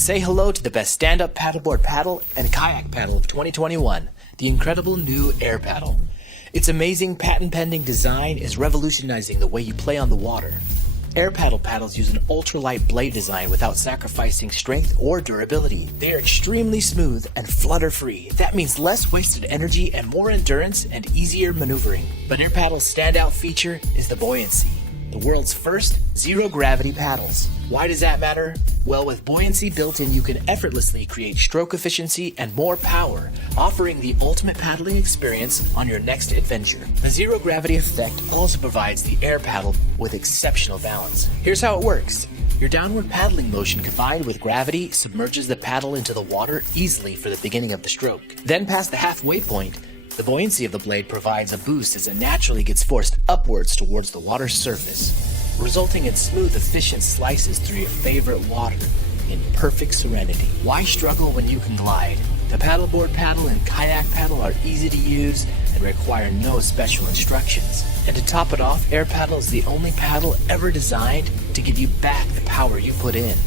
Say hello to the best stand-up paddleboard paddle and kayak paddle of 2021, the incredible new Air Paddle. Its amazing patent-pending design is revolutionizing the way you play on the water. Air Paddle paddles use an ultralight blade design without sacrificing strength or durability. They are extremely smooth and flutter-free. That means less wasted energy and more endurance and easier maneuvering. But Air Paddle's standout feature is the buoyancy. The world's first zero-gravity paddles. Why does that matter? Well, with buoyancy built in, you can effortlessly create stroke efficiency and more power, offering the ultimate paddling experience on your next adventure. The zero-gravity effect also provides the Air Paddle with exceptional balance. Here's how it works. Your downward paddling motion combined with gravity submerges the paddle into the water easily for the beginning of the stroke. Then past the halfway point, the buoyancy of the blade provides a boost as it naturally gets forced upwards towards the water's surface, resulting in smooth, efficient slices through your favorite water in perfect serenity. Why struggle when you can glide? The paddleboard paddle and kayak paddle are easy to use and require no special instructions. And to top it off, Air Paddle is the only paddle ever designed to give you back the power you put in.